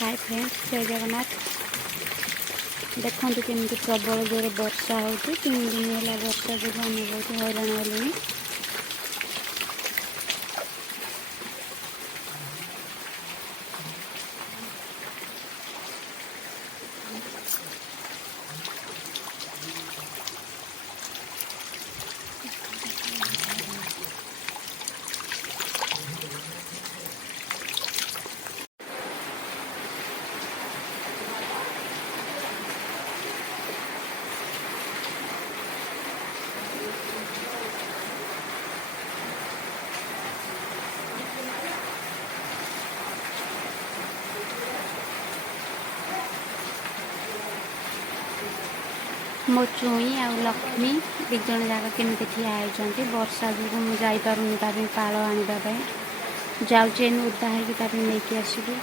Hi friends, जय जगन्नाथ। देखो केमी प्रबल जोर वर्षा हो 3 दिन है वर्षा जो आम बहुत हैरान हेलुँ। मो चुई आ लक्ष्मी दिज जाक केमी ठिया होती वर्षा जो मुझे जापारूनी पाल आने जाऊे उदा होगी नहीं आसबि।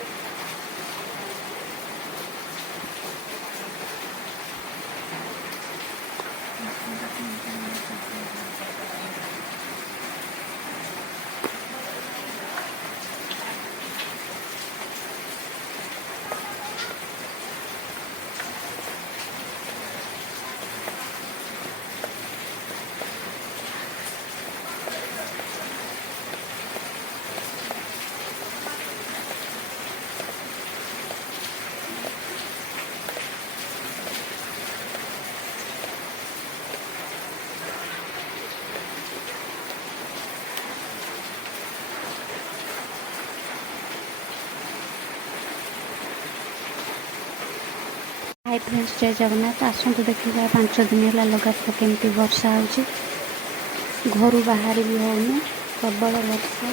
हाय फ्रेंड्स, जय जगन्नाथ। आसतु देखा 5 दिन है लगातार केमती वर्षा हो घर बाहर भी होनी प्रबल वर्षा।